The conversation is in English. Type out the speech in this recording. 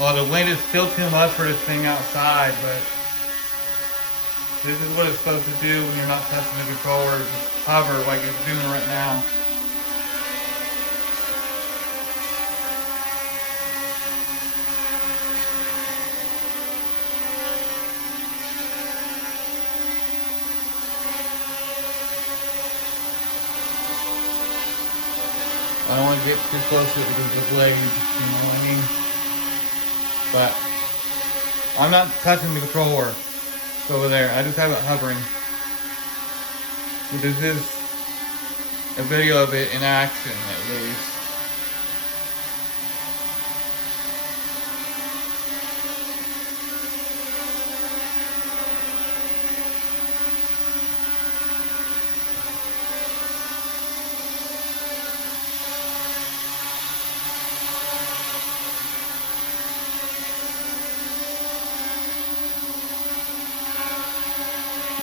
Well, the wind is still too much for this thing outside, but this is what it's supposed to do when you're not touching the controller. Just hover like it's doing right now. I don't want to get too close to it because of the blade, you know what I mean? But I'm not touching the controller. It's over there. I just have it hovering. But this is a video of it in action, at least.